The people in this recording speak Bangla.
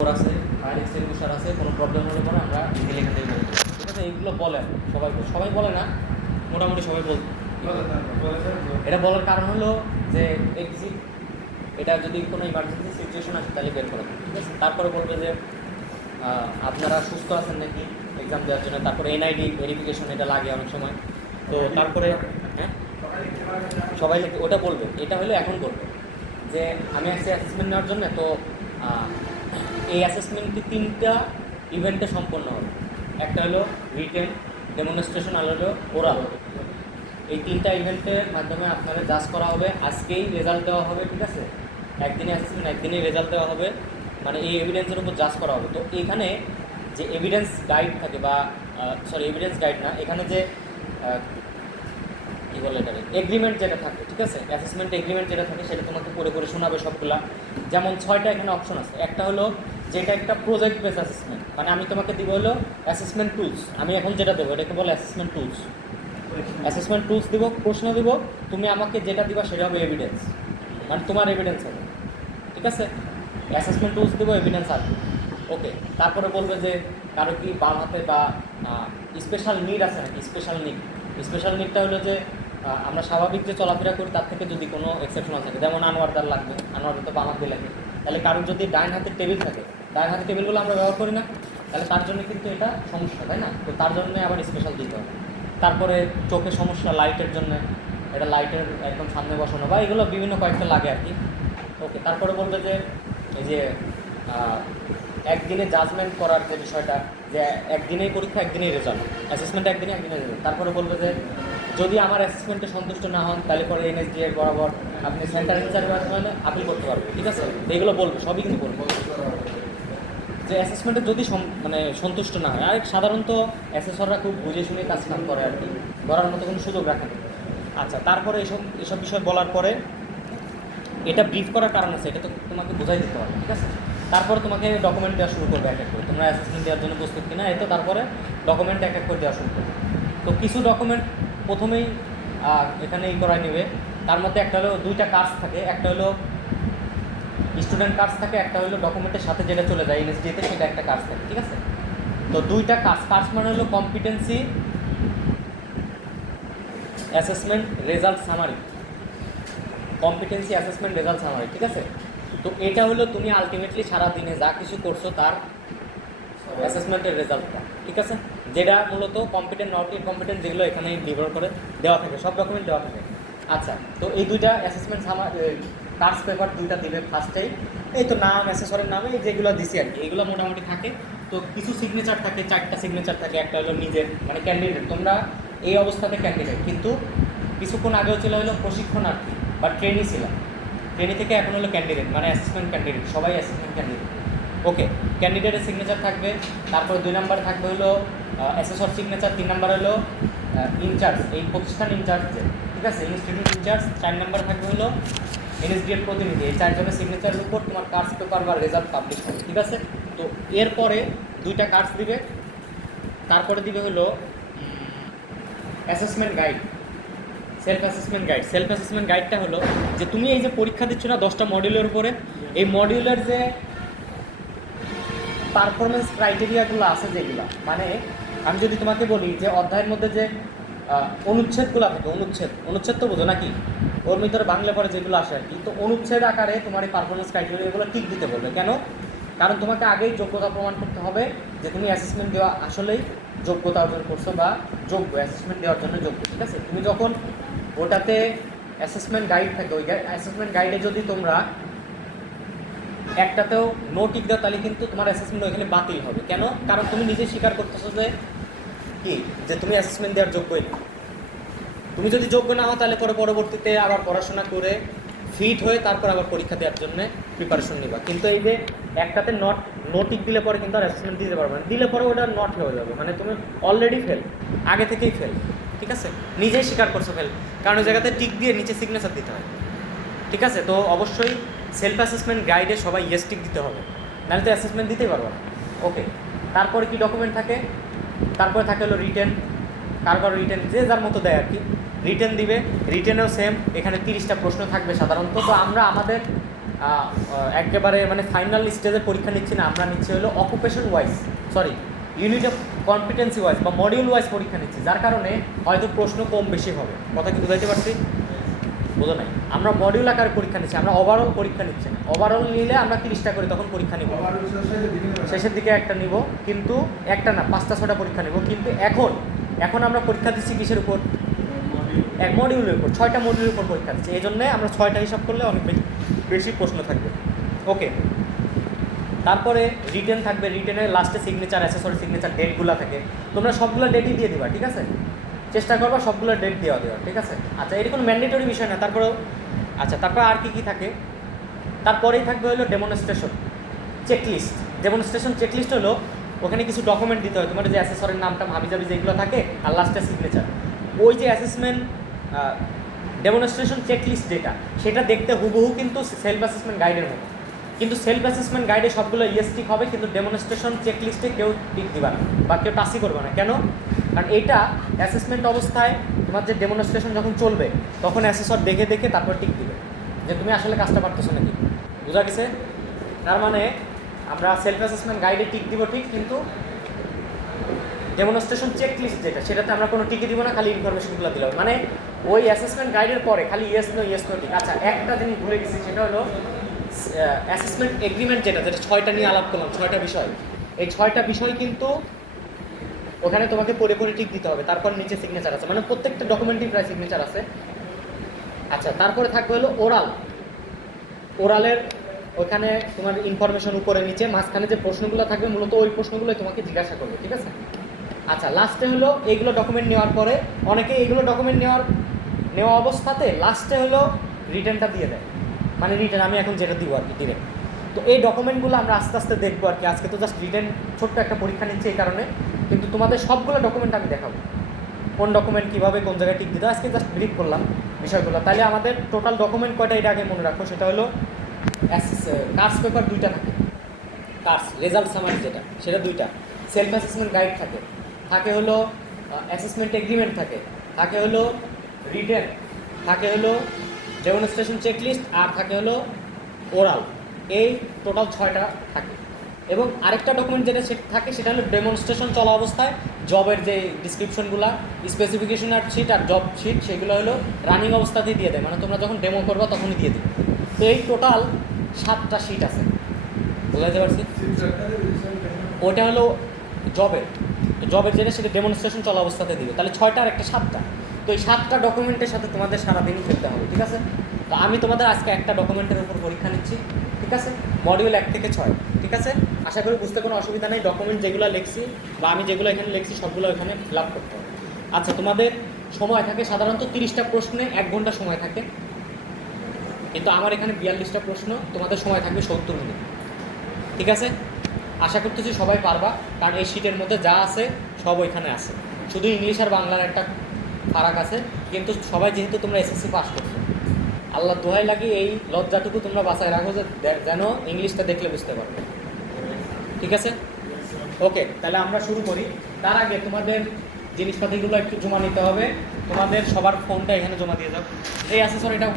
আছে, ফায়ার এক্সটিংগুইশার আছে, কোনো প্রবলেম হলে পরে আমরা ইজিলি এখান থেকে বের করি। ঠিক আছে, এইগুলো বলেন সবাই, সবাই বলে না, মোটামুটি সবাই বল। এটা বলার কারণ হলো যে এক্সিট, এটা যদি কোনো ইমার্জেন্সি সিচুয়েশন আসে তাহলে বের করা, ঠিক আছে। তারপরে বলবে যে আপনারা সুস্থ আছেন নাকি এক্সাম দেওয়ার জন্য, তারপরে এনআইডি ভেরিফিকেশন এটা লাগে অনেক সময়। তো তারপরে হ্যাঁ সবাই ওটা বলবে, এটা হলে এখন বলবে যে আমি আসছি অ্যাসেসমেন্ট নেওয়ার জন্য। তো এই অ্যাসেসমেন্টটি 3টা ইভেন্টে সম্পন্ন হবে। একটা হলো রিটেন, ডেমনস্ট্রেশন, আর হলো ওরাল। এই 3টা ইভেন্টের মাধ্যমে আপনারা জাজ করা হবে, আজকেই রেজাল্ট দেওয়া হবে, ঠিক আছে। একদিনে অ্যাসেসমেন্ট, একদিনেই রেজাল্ট দেওয়া হবে, মানে এই এভিডেন্সের উপর জাজ করা হবে। তো এখানে যে এভিডেন্স গাইড থাকে বা এভিডেন্স গাইড না, এখানে যে কী বলে এটাকে এগ্রিমেন্ট যেটা থাকে, ঠিক আছে, অ্যাসেসমেন্ট এগ্রিমেন্ট যেটা থাকে সেটা তোমাকে পড়ে পড়ে শোনাবে সবগুলা। যেমন 6টা এখানে অপশন আছে। একটা হলো যেটা একটা প্রজেক্ট বেস অ্যাসেসমেন্ট, মানে আমি তোমাকে দিব হলো অ্যাসেসমেন্ট টুলস। আমি এখন যেটা দেবো এটাকে বলে অ্যাসেসমেন্ট টুলস। অ্যাসেসমেন্ট টুলস দিব, প্রশ্ন দিব, তুমি আমাকে যেটা দিবা সেটা হবে এভিডেন্স, মানে তোমার এভিডেন্স হবে, ঠিক আছে। অ্যাসেসমেন্ট টুলস দেবো, এভিডেন্স আসবে, ওকে। তারপরে বলবে যে কারো কি বাম হাতে বা স্পেশাল নিড আছে নাকি। স্পেশাল নিডটা হলো যে আমরা স্বাভাবিক যে চলাফেরা করি তার থেকে যদি কোনো এক্সেপশনাল থাকে, যেমন আনোয়ারদার লাগবে, আনোয়ারদার তো বাম হাতে লাগে, তাহলে কারোর যদি ডাইন হাতের টেবিল থাকে, ডাইন হাতের টেবিলগুলো আমরা ব্যবহার করি না, তাহলে তার জন্য কিন্তু এটা সমস্যা, তাই না। তো তার জন্য আবার স্পেশাল দিতে হবে। তারপরে চোখের সমস্যা, লাইটের জন্য এটা লাইটের একদম সামনে বসানো বা এগুলো বিভিন্ন কয়েকটা লাগে আর কি, ওকে। তারপরে বলবে যে এই যে একদিনে জাজমেন্ট করার যে বিষয়টা, যে একদিনেই পরীক্ষা একদিনেই রেজাল্ট, অ্যাসেসমেন্ট একদিনে রেজাল্ট। তারপরে বলবে যে যদি আমার অ্যাসেসমেন্টে সন্তুষ্ট না হন তাহলে পরে এনএসডিএ বরাবর আপনি সেন্টার ইনচার্জের মাধ্যমে আপিল করতে পারবেন, ঠিক আছে। এইগুলো বলবে, সবই কিন্তু বলবে যে অ্যাসেসমেন্টে যদি মানে সন্তুষ্ট না হয়। আর সাধারণত অ্যাসেসররা খুব বুঝে শুনে কাজ কাম করে আর কি, করার মতো কোনো সুযোগ রাখে না। আচ্ছা, তারপরে এসব বিষয় বলার পরে এটা ব্রিফ করার কারণ আছে, এটা তো তোমাকে বোঝাই দিতে হবে, ঠিক আছে। তারপরে তোমাকে ডকুমেন্ট দেওয়া শুরু করবে এক এক করে, তোমরা অ্যাসেসমেন্ট দেওয়ার জন্য প্রস্তুত কিনা, তো তারপরে ডকুমেন্ট এক এক করে দেওয়া শুরু করবে। তো কিছু ডকুমেন্ট প্রথমেই এখানে করাই নেবে। তার মধ্যে একটা হলো 2টা কাজ থাকে, একটা হলো স্টুডেন্ট কাজ থাকে, একটা হলো ডকুমেন্টের সাথে যেটা চলে যায় এনএসডিতে সেটা একটা কাজ থাকে, ঠিক আছে। তো 2টা কাজ মানে হলো competency assessment result summary, competency assessment result summary, ঠিক আছে। তো এটা হলো তুমি আলটিমেটলি সারাদিনে যা কিছু করছো তার অ্যাসেসমেন্টের রেজাল্টটা, ঠিক আছে। যেটা মূলত কম্পিটেন্ট নট ইনকম্পিটেন্ট যেগুলো এখানে নির্ভর করে দেওয়া থাকে, সব ডকুমেন্ট দেওয়া থাকে। আচ্ছা, তো এই 2টা অ্যাসেসমেন্ট কার্স পেপার 2টা দিবে ফার্স্টেই। এই তো নাম, অ্যাসেসরের নামে যেগুলো দিছি আর কি, এগুলো মোটামুটি থাকে। তো কিছু সিগনেচার থাকে, 4টা সিগনেচার থাকে। একটা হলো নিজের, মানে ক্যান্ডিডেট, তোমরা এই অবস্থাতে ক্যান্ডিডেট, কিন্তু কিছুক্ষণ আগেও ছিল হলো প্রশিক্ষণার্থী বা ট্রেনি ছিলাম, ট্রেনি থেকে এখন হলো ক্যান্ডিডেট, মানে অ্যাসিস্ট্যান্ট ক্যান্ডিডেট, সবাই অ্যাসিস্ট্যান্ট ক্যান্ডিডেট, ওকে। ক্যান্ডিডেটের সিগনেচার থাকবে, তারপরে 2 নম্বরে থাকবে হলো অ্যাসেসর সিগনেচার, 3 নম্বর হলো ইনচার্জ, এই প্রতিষ্ঠান ইনচার্জ, ঠিক আছে, ইনস্টিটিউট ইনচার্জ। 4 নম্বরে থাকবে হলো এনএসডিএর প্রতিনিধি। এই 4 জনের সিগনেচারের উপর তোমার কার্স পেপার বা রেজাল্ট পাবলিশ হবে, ঠিক আছে। তো এরপরে 2টা কার্স দিবে, তারপরে দিবে হলো অ্যাসেসমেন্ট গাইড, সেলফ অ্যাসেসমেন্ট গাইডটা হলো যে তুমি এই যে পরীক্ষা দিচ্ছ না 10টা মডিউলের উপরে, এই মডিউলের যে পারফরমেন্স ক্রাইটেরিয়াগুলো আছে যেগুলো, মানে আমি যদি তোমাকে বলি যে অধ্যায়ের মধ্যে যে অনুচ্ছেদগুলো থাকে, অনুচ্ছেদ তো বোঝো নাকি, ওর ভিতরে বাংলা পরে যেগুলো আসে আর কি। তো অনুচ্ছেদ আকারে তোমার এই পারফরমেন্স ক্রাইটেরিয়াগুলো ঠিক দিতে বলবে। কেন? কারণ তোমাকে আগেই যোগ্যতা প্রমাণ করতে হবে যে তুমি অ্যাসেসমেন্ট দেওয়া আসলেই যোগ্যতা অর্জন করছো বা যোগ্য, অ্যাসেসমেন্ট দেওয়ার জন্য যোগ্য, ঠিক আছে। তুমি যখন ওটাতে অ্যাসেসমেন্ট গাইড থাকে, ওই অ্যাসেসমেন্ট গাইডে যদি তোমরা একটাতেও নো টিক দাও তাহলে কিন্তু তোমার অ্যাসেসমেন্ট ওইখানে বাতিল হবে। কেন? কারণ তুমি নিজে স্বীকার করতেছো যে কি, যে তুমি অ্যাসেসমেন্ট দেওয়ার যোগ্যই না। তুমি যদি যোগ্য না হও তাহলে পরবর্তীতে আবার পড়াশোনা করে ফিট হয়ে তারপর আবার পরীক্ষা দেওয়ার জন্য প্রিপারেশন নিবা। কিন্তু এই যে একটাতে নো টিক দিলে পরে কিন্তু আর অ্যাসেসমেন্ট দিতে পারবে না, দিলে পরে ওটা নট হয়ে যাবে, মানে তুমি অলরেডি ফেল, আগে থেকেই ফেল, ঠিক আছে। নিজেই স্বীকার করছো ফেল, কারণ ওই জায়গাতে টিক দিয়ে নিচে সিগনেচার দিতে হয়, ঠিক আছে। তো অবশ্যই সেলফ অ্যাসেসমেন্ট গাইডে সবাই ইয়েস টিক দিতে হবে, নাহলে তো অ্যাসেসমেন্ট দিতেই পারবো না, ওকে। তারপরে কি ডকুমেন্ট থাকে? তারপরে থাকে হলো রিটেন, কারো রিটেন যে যার মতো দেয় আর কি, রিটেন দিবে। রিটেনেও সেম, এখানে 30টা প্রশ্ন থাকবে সাধারণত। তো আমরা আমাদের একেবারে মানে ফাইনাল স্টেজের পরীক্ষা নিচ্ছি না, আমরা নিচ্ছি হলো occupation wise, sorry unit of competency wise বা মডিউল ওয়াইজ পরীক্ষা নিচ্ছি, যার কারণে হয়তো প্রশ্ন কম বেশি হবে। কথা কি বুঝাইতে পারছি? বোঝো নাই? আমরা মডিউল আকারে পরীক্ষা নিচ্ছি, আমরা ওভারঅল পরীক্ষা নিচ্ছি না। ওভারঅল নিলে আমরা 30টা করে তখন পরীক্ষা নিব, শেষের দিকে একটা নিব, কিন্তু একটা না 5টা 6টা পরীক্ষা নিব। কিন্তু এখন আমরা পরীক্ষা দিচ্ছি কিসের উপর? এক মডিউলের উপর, 6টা মডিউলের উপর পরীক্ষা দিচ্ছি। এই জন্যে আমরা 6টা হিসাব করলে অনেক বেশি প্রশ্ন থাকবে। ওকে, তারপরে রিটেন থাকবে। রিটেনের লাস্টে সিগনেচার, অ্যাসেসরি সিগনেচার, ডেটগুলো থাকে। তোমরা সবগুলো ডেটই দিয়ে দিবা, ঠিক আছে? চেষ্টা করবা সবগুলো ডেট দেওয়া, ঠিক আছে? আচ্ছা, এটি কোনো ম্যান্ডেটরি বিষয় না। তারপরেও আচ্ছা, তারপর আর কী থাকে? তারপরেই থাকবে হলো ডেমনস্ট্রেশন চেকলিস্ট। ডেমনস্ট্রেশন চেকলিস্ট হলো ওখানে কিছু ডকুমেন্ট দিতে হয়, তোমার যে অ্যাসেসরের নামটা হাবিজাবি যেগুলো থাকে আর লাস্টে সিগনেচার। ওই যে অ্যাসেসমেন্ট ডেমনস্ট্রেশন চেকলিস্ট যেটা, সেটা দেখতে হুবহু কিন্তু সেলফ অ্যাসেসমেন্ট গাইডের মতো, কিন্তু সেলফ অ্যাসেসমেন্ট গাইডে সবগুলো ইয়েস টিক হবে, কিন্তু ডেমনস্ট্রেশন চেকলিস্টে কেউ টিক দিবা না বা কেউ টাচই করবে না। কেন? কারণ এইটা অ্যাসেসমেন্ট অবস্থায় তোমার যে ডেমনস্ট্রেশন যখন চলবে তখন অ্যাসেসর দেখে দেখে তারপর টিক দিবে যে তুমি আসলে কাজটা পারতেছো নাকি। বোঝা গেছে? তার মানে আমরা সেলফ অ্যাসেসমেন্ট গাইডে টিক দিব ঠিক, কিন্তু ডেমনস্ট্রেশন চেকলিস্ট যেটা, সেটাতে আমরা কোনো টিকে দিব না, খালি ইনফরমেশনগুলো দিলাম। মানে ওই অ্যাসেসমেন্ট গাইডের পরে খালি ইয়েস নো টিক। আচ্ছা, একটা জিনিস ভুলে গেছি, সেটা হলো অ্যাসেসমেন্ট এগ্রিমেন্ট যেটা 6টা নিয়ে আলাপ করলাম, 6টা বিষয়। এই 6টা বিষয় কিন্তু ওখানে তোমাকে পড়ে টিক দিতে হবে, তারপর নিচে সিগনেচার আছে, মানে প্রত্যেকটা ডকুমেন্টই প্রায় সিগনেচার আছে। আচ্ছা, তারপরে থাকবে হলো ওরালের ওখানে তোমার ইনফরমেশন উপরে নিচে, মাঝখানে যে প্রশ্নগুলো থাকবে মূলত ওই প্রশ্নগুলোই তোমাকে জিজ্ঞাসা করবে, ঠিক আছে? আচ্ছা, লাস্টে হলো এইগুলো ডকুমেন্ট নেওয়ার পরে অনেকে এইগুলো ডকুমেন্ট নেওয়া অবস্থাতে লাস্টে হলো রিটার্নটা দিয়ে দেয়, মানে রিটার্ন আমি এখন যেটা দিব আর কি ডিরেক্ট। তো এই ডকুমেন্টগুলো আমরা আস্তে আস্তে দেখবো আর কি। আজকে তো জাস্ট রিটার্ন ছোট্ট একটা পরীক্ষা নিচ্ছে এই কারণে, কিন্তু তোমাদের সবগুলো ডকুমেন্ট আমি দেখাবো, কোন ডকুমেন্ট কীভাবে কোন জায়গায় টিক দিতে। আজকে জাস্ট ব্রিফ করলাম বিষয়গুলো। তাহলে আমাদের টোটাল ডকুমেন্ট কয়টা এটা আগে মনে রাখো, সেটা হলো কার্স পেপার 2টা থাকে, কার্স রেজাল্ট সামারি যেটা, সেটা 2টা। সেলফ অ্যাসেসমেন্ট গাইড থাকে হলো অ্যাসেসমেন্ট এগ্রিমেন্ট থাকে হলো রিটেন, থাকে হলো ডেমনস্ট্রেশন চেকলিস্ট, আর থাকে হলো ওরাল। এই টোটাল 6টা থাকে। এবং আরেকটা ডকুমেন্ট যেটা থাকে সেটা হলো ডেমনস্ট্রেশন চলা অবস্থায় জবের যে ডিসক্রিপশনগুলো, স্পেসিফিকেশন আর শিট আর জব শিট, সেগুলো হলো রানিং অবস্থাতেই দিয়ে দেয়, মানে তোমরা যখন ডেমো করবা তখনই দিয়ে দেবে। তো এই টোটাল 7টা শিট আছে, বুঝতে পারছি? ওটা হলো জবের যেটা, সেটা ডেমনস্ট্রেশন চলা অবস্থাতে দিবে, তাহলে 6টা আর একটা 7টা। তো এই 7টা ডকুমেন্টের সাথে তোমাদের সারাদিনই খেলতে হবে, ঠিক আছে? তো আমি তোমাদের আজকে একটা ডকুমেন্টের উপর পরীক্ষা নিচ্ছি, ঠিক আছে? মডিউল 1 থেকে 6, ঠিক আছে? আশা করি বুঝতে কোনো অসুবিধা নেই। ডকুমেন্ট যেগুলো লিখছি বা আমি যেগুলো এখানে লিখছি সবগুলো এখানে ফিল আপ করতে হবে। আচ্ছা, তোমাদের সময় থাকে সাধারণত 30টা প্রশ্নে 1 ঘন্টা সময় থাকে, কিন্তু আমার এখানে 42টা প্রশ্ন, তোমাদের সময় থাকবে 70 মিনিট, ঠিক আছে? আশা করতেছি সবাই পারবা, কারণ এই শীটের মধ্যে যা আছে সব ওইখানে আছে, শুধু ইংলিশ আর বাংলার একটা ফারাক আছে। কিন্তু সবাই যেহেতু তোমরা এসএসসি পাস করছো, আল্লাহ দোহাই লাগে এই লজ্জাটুকু তোমরা বাঁচায় রাখো যে যেন ইংলিশটা দেখলে বুঝতে পারবে, ঠিক আছে? ওকে, তাহলে আমরা শুরু করি। তার আগে তোমাদের জিনিসপাতিগুলো একটু জমা নিতে হবে। তোমাদের সবার ফোনটা এখানে জমা দিয়ে যাও। এই অ্যাসেসরিটাও